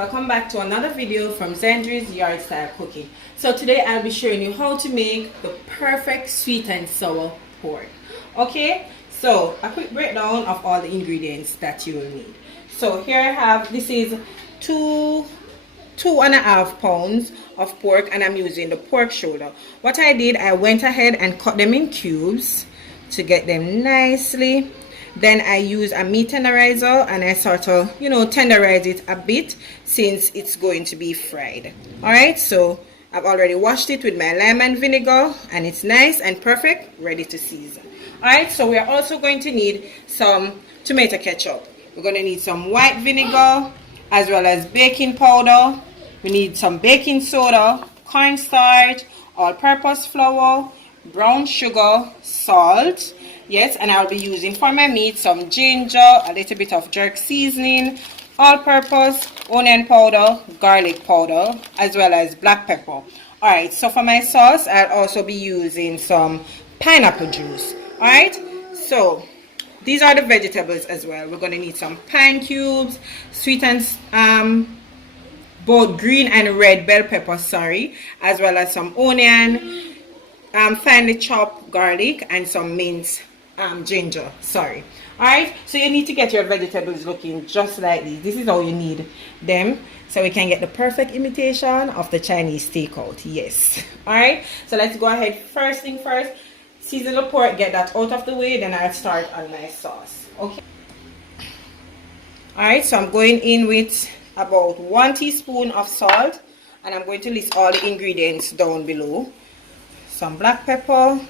welcome back to another video from Zandri's Yard Style Cooking. So today I'll be showing you how to make the perfect sweet and sour pork. Okay, so a quick breakdown of all the ingredients that you will need. So here I have, this is two and a half pounds of pork, and I'm using the pork shoulder. What I did, I went ahead and cut them in cubes to get them nicely. Then I use a meat tenderizer and I sort of, tenderize it a bit since it's going to be fried. Alright, so I've already washed it with my lime and vinegar and it's nice and perfect, ready to season. Alright, so we are also going to need some tomato ketchup. We're going to need some white vinegar as well as baking powder. We need some baking soda, cornstarch, all-purpose flour, brown sugar, salt. Yes, and I'll be using for my meat some ginger, a little bit of jerk seasoning, all-purpose, onion powder, garlic powder, as well as black pepper. Alright, so for my sauce, I'll also be using some pineapple juice. Alright, so these are the vegetables as well. We're going to need some pine cubes, sweet and both green and red bell pepper, as well as some onion, finely chopped garlic, and some minced ginger. Alright, so you need to get your vegetables looking just like this. This is how you need them so we can get the perfect imitation of the Chinese takeout. Yes. Alright, so let's go ahead. First thing first, season the pork, get that out of the way, then I'll start on my sauce. Okay. Alright, so I'm going in with about 1 teaspoon of salt, and I'm going to list all the ingredients down below. Some black pepper.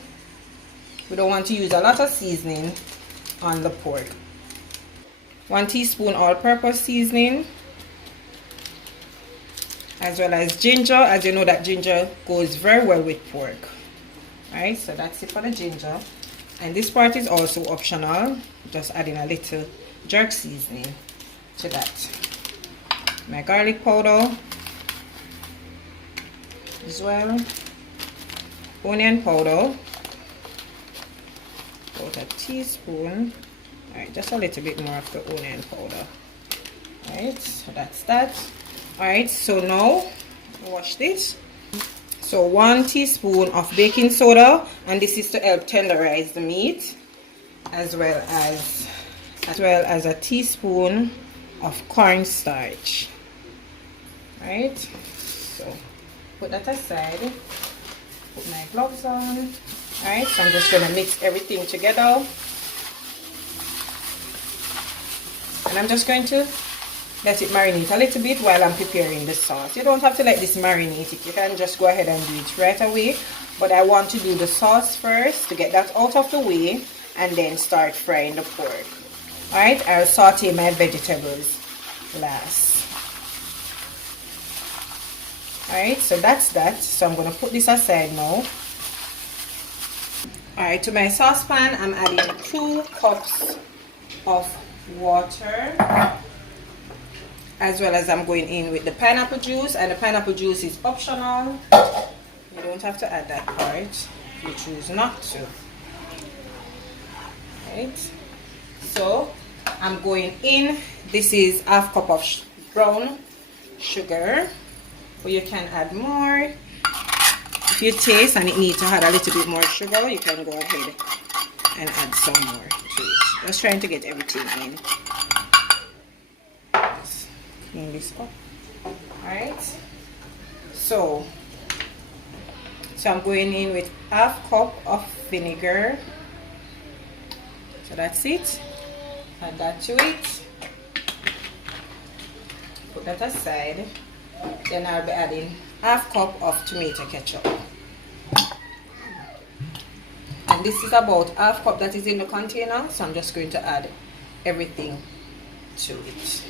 We don't want to use a lot of seasoning on the pork. 1 teaspoon all-purpose seasoning, as well as ginger. As you know, that ginger goes very well with pork. Alright, so that's it for the ginger. And this part is also optional, just adding a little jerk seasoning to that. My garlic powder as well, onion powder, about a teaspoon. Alright, just a little bit more of the onion powder. Alright, so that's that. Alright, so now wash this. So 1 teaspoon of baking soda, and this is to help tenderize the meat, as well as a teaspoon of cornstarch. Alright, so put that aside. Put my gloves on. Alright, so I'm just going to mix everything together. And I'm just going to let it marinate a little bit while I'm preparing the sauce. You don't have to let this marinate it. You can just go ahead and do it right away. But I want to do the sauce first to get that out of the way and then start frying the pork. Alright, I'll saute my vegetables last. Alright, so that's that. So I'm going to put this aside now. Alright, to my saucepan, I'm adding 2 cups of water, as well as I'm going in with the pineapple juice, and the pineapple juice is optional. You don't have to add that part if you choose not to. Alright, so I'm going in, this is ½ cup of brown sugar, but you can add more. If you taste and it needs to add a little bit more sugar, you can go ahead and add some more to it. Just trying to get everything in. Just clean this up. Alright. So I'm going in with ½ cup of vinegar. So that's it. Add that to it. Put that aside. Then I'll be adding ½ cup of tomato ketchup. And this is about ½ cup that is in the container, so I'm just going to add everything to it.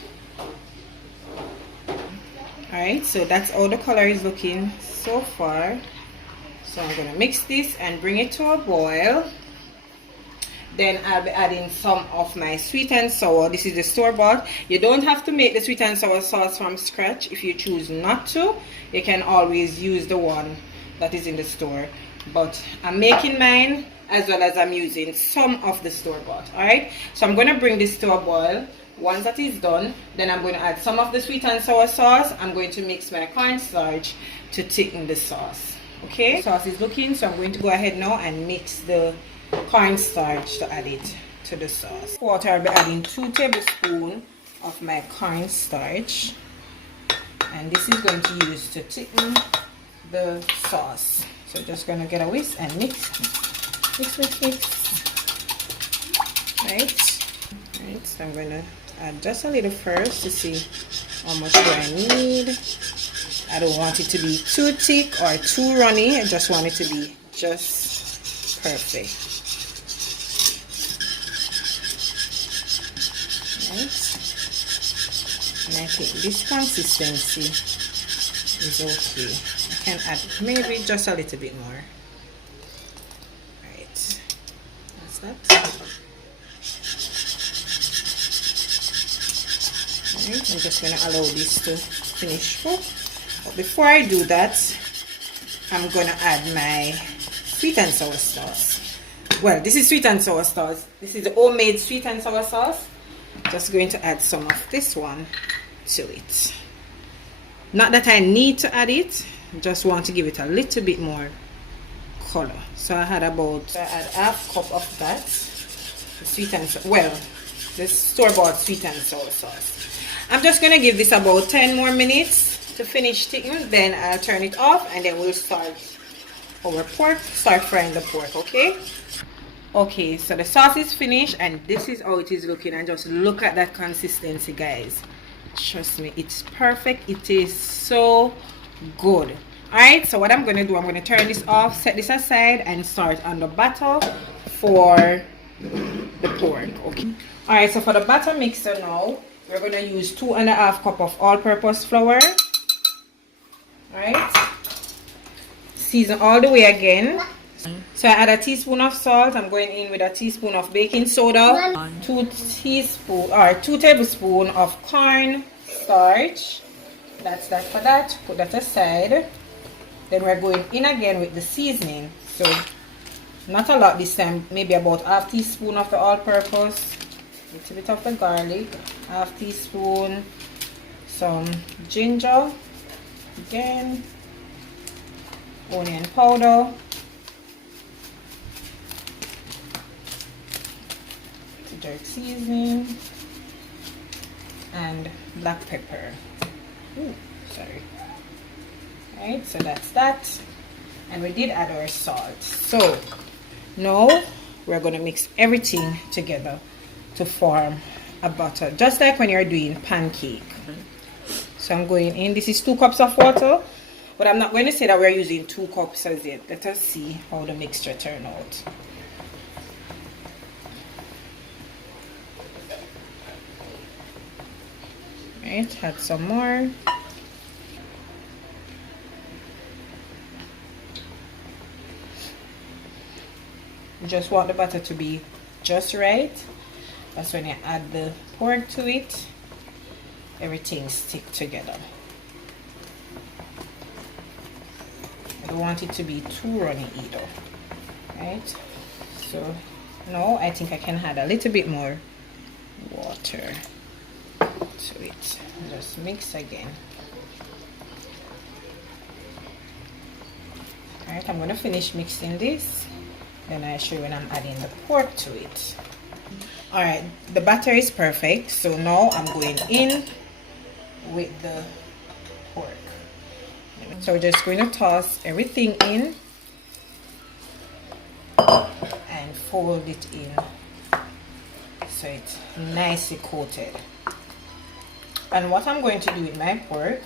Alright, so that's how the color is looking so far. So I'm going to mix this and bring it to a boil. Then I'll be adding some of my sweet and sour. This is the store-bought. You don't have to make the sweet and sour sauce from scratch. If you choose not to, you can always use the one that is in the store. But I'm making mine, as well as I'm using some of the store-bought. Alright, so I'm going to bring this to a boil. Once that is done, then I'm going to add some of the sweet and sour sauce. I'm going to mix my cornstarch to thicken the sauce. Okay, the sauce is looking, so I'm going to go ahead now and mix the cornstarch to add it to the sauce. Water, I'll be adding 2 tablespoons of my cornstarch, and this is going to use to thicken the sauce. So just gonna get a whisk and mix. Right, so I'm gonna add just a little first to see how much do I need. I don't want it to be too thick or too runny. I just want it to be just perfect. Right. And I think this consistency is okay. I can add maybe just a little bit more. Right. That's that. Right. I'm just going to allow this to finish cook. But before I do that, I'm going to add my sweet and sour sauce. Well, this is sweet and sour sauce. This is the homemade sweet and sour sauce. Just going to add some of this one to it. Not that I need to add it, just want to give it a little bit more color. So I add half cup of that. The sweet and well, the store-bought sweet and sour sauce. I'm just going to give this about 10 more minutes to finish thickening, then I'll turn it off and then we'll start our pork, start frying the pork. Okay, so the sauce is finished and this is how it is looking, and just look at that consistency, guys. Trust me, it's perfect. It is so good. Alright, so what I'm going to do, I'm going to turn this off, set this aside, and start on the batter for the pork. Okay. Alright, so for the batter mixer now, we're going to use 2.5 cup of all-purpose flour. Alright, season all the way again. So I add a teaspoon of salt. I'm going in with a teaspoon of baking soda, 2 tablespoons of corn starch. That's that for that. Put that aside. Then we're going in again with the seasoning. So not a lot this time, maybe about half teaspoon of the all-purpose, a little bit of the garlic, half teaspoon, some ginger, again, onion powder, jerk seasoning, and black pepper. Ooh, sorry. Right, so that's that, and we did add our salt. So now we're going to mix everything together to form a batter, just like when you're doing pancake. So I'm going in, this is 2 cups of water, but I'm not going to say that we're using 2 cups as yet. Let us see how the mixture turns out. Right, add some more. You just want the butter to be just right. That's when you add the pork to it, everything stick together. I don't want it to be too runny either. Right, so now I think I can add a little bit more water to it. Just mix again. Alright, I'm going to finish mixing this, then I'll show you when I'm adding the pork to it. Alright, the batter is perfect, so now I'm going in with the pork. So we're just going to toss everything in and fold it in so it's nicely coated. And what I'm going to do with my pork,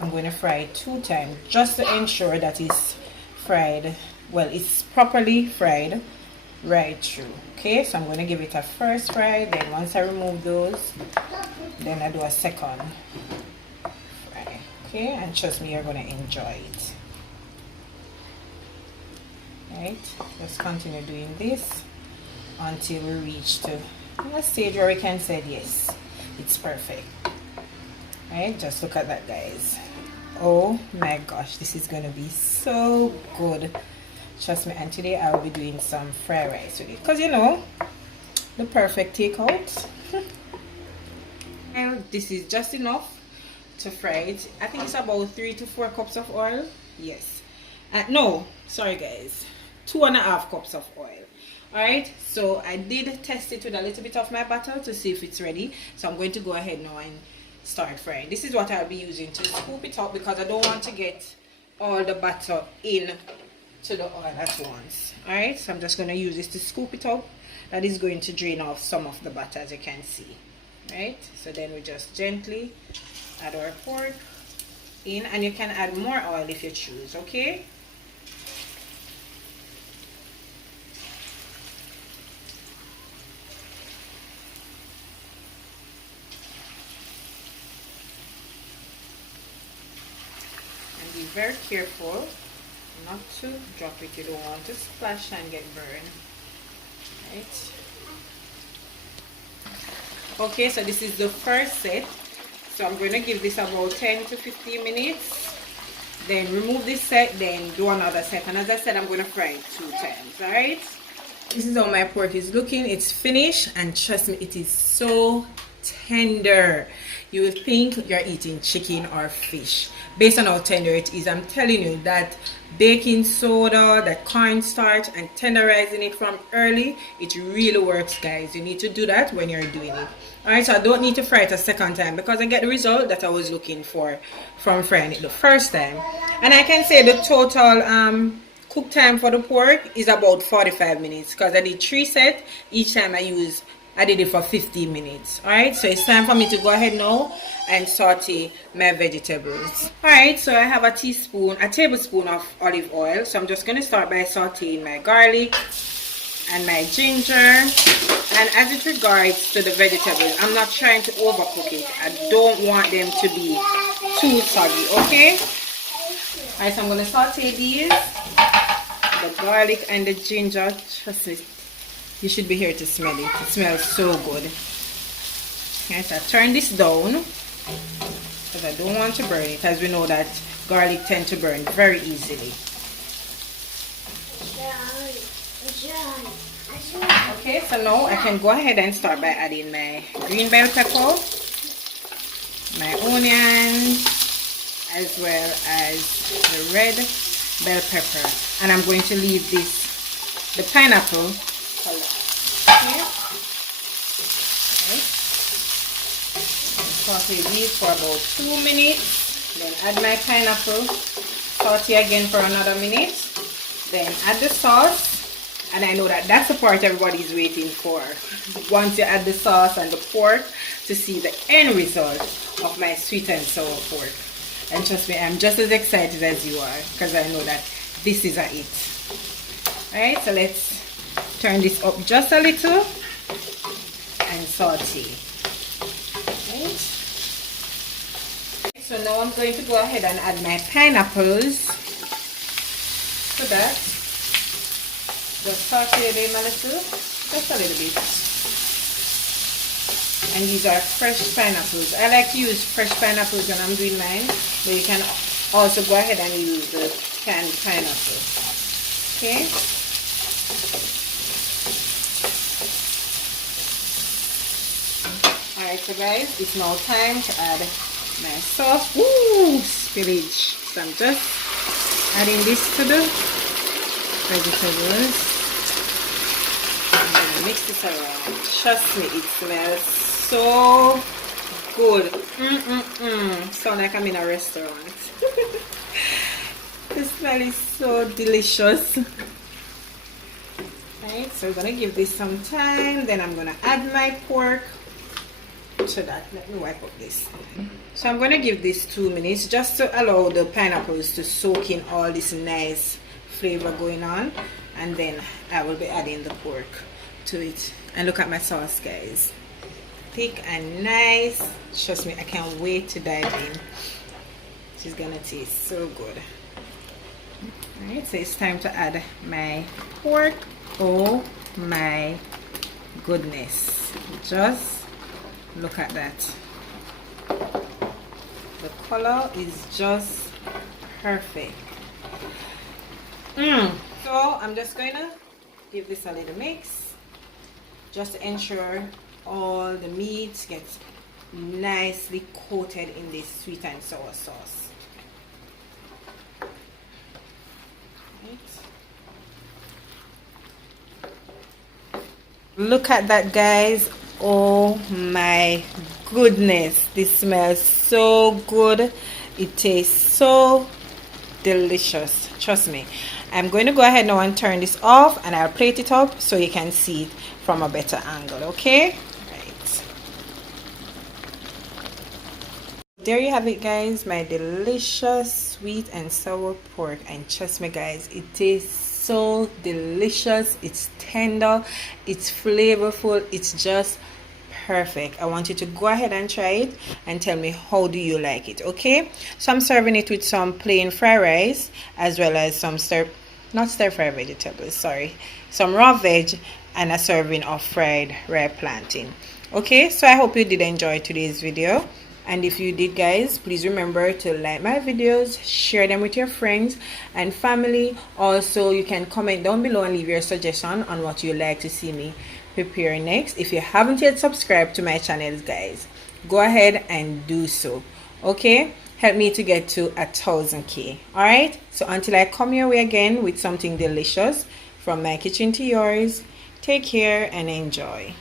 I'm going to fry it 2 times just to ensure that it's fried, well, it's properly fried right through. Okay, so I'm going to give it a first fry, then once I remove those, then I do a second fry. Okay, and trust me, you're going to enjoy it. Right, let's continue doing this until we reach to a stage where we can say yes, it's perfect. Right, just look at that, guys. Oh my gosh, this is gonna be so good, trust me. And today I will be doing some fried rice with it, because you know, the perfect takeout. This is just enough to fry it. I think it's about 3 to 4 cups of oil. Yes. No, sorry guys, 2.5 cups of oil. Alright, so I did test it with a little bit of my butter to see if it's ready. So I'm going to go ahead now and start frying. This is what I'll be using to scoop it up because I don't want to get all the butter in to the oil at once. Alright, so I'm just going to use this to scoop it up. That is going to drain off some of the butter, as you can see. Right, so then we just gently add our pork in, and you can add more oil if you choose. Okay, and be very careful not to drop it. You don't want to splash and get burned. Right. Okay, so this is the first set. So I'm going to give this about 10 to 15 minutes. Then remove this set, then do another set. And as I said, I'm going to fry it 2 times. Alright? This is how my pork is looking. It's finished, and trust me, it is so tender. You will think you're eating chicken or fish based on how tender it is. I'm telling you that baking soda, that cornstarch, and tenderizing it from early, it really works, guys. You need to do that when you're doing it. Alright, so I don't need to fry it a second time because I get the result that I was looking for from frying it the first time. And I can say the total cook time for the pork is about 45 minutes because I did 3 sets. Each time I did it for 15 minutes. Alright, so it's time for me to go ahead now and saute my vegetables. Alright, so I have a tablespoon of olive oil. So I'm just going to start by sauteing my garlic and my ginger. And as it regards to the vegetables, I'm not trying to overcook it. I don't want them to be too soggy, okay? Alright, so I'm going to saute these, the garlic and the ginger. Trust me, you should be here to smell it. It smells so good. Okay, so I turn this down because I don't want to burn it, as we know that garlic tends to burn very easily. Okay, so now I can go ahead and start by adding my green bell pepper, my onions, as well as the red bell pepper, and I'm going to leave the pineapple. Okay. Saute these for about 2 minutes, then add my pineapple, saute again for another minute, then add the sauce. And I know that that's the part everybody's waiting for. Once you add the sauce and the pork, to see the end result of my sweet and sour pork. And trust me, I'm just as excited as you are because I know that this is a hit. Alright, so let's turn this up just a little and saute. Right. So now I'm going to go ahead and add my pineapples to that. Just saute them a little, just a little bit. And these are fresh pineapples. I like to use fresh pineapples when I'm doing mine, but you can also go ahead and use the canned pineapple. Okay. Alright, so guys, it's now time to add my sauce. Ooh, spillage. So I'm just adding this to the vegetables. I'm gonna mix this around. Trust me, it smells so good. Sound like I'm in a restaurant. The smell is so delicious. Right, so we're gonna give this some time. Then I'm gonna add my pork to that. Let me wipe up this. So I'm gonna give this 2 minutes just to allow the pineapples to soak in all this nice flavor going on, and then I will be adding the pork to it. And look at my sauce, guys, thick and nice. Trust me, I can't wait to dive in. She's gonna taste so good. Alright, so it's time to add my pork. Oh my goodness, just look at that. The color is just perfect. So I'm just going to give this a little mix just to ensure all the meat gets nicely coated in this sweet and sour sauce. Look at that, guys. Oh my goodness, this smells so good. It tastes so delicious, trust me. I'm going to go ahead now and turn this off, and I'll plate it up so you can see it from a better angle. Okay, right, there you have it, guys, my delicious sweet and sour pork. And trust me, guys, it tastes so delicious. It's tender, it's flavorful, it's just perfect. I want you to go ahead and try it and tell me how do you like it. Okay, so I'm serving it with some plain fried rice, as well as some not stir fry vegetables, sorry, some raw veg, and a serving of fried ripe plantain. Okay, so I hope you did enjoy today's video, and if you did, guys, please remember to like my videos, share them with your friends and family. Also, you can comment down below and leave your suggestion on what you'd like to see me prepare next. If you haven't yet subscribed to my channels, guys, go ahead and do so. Okay, help me to get to 1,000K. all right, so until I come your way again with something delicious from my kitchen to yours, take care and enjoy.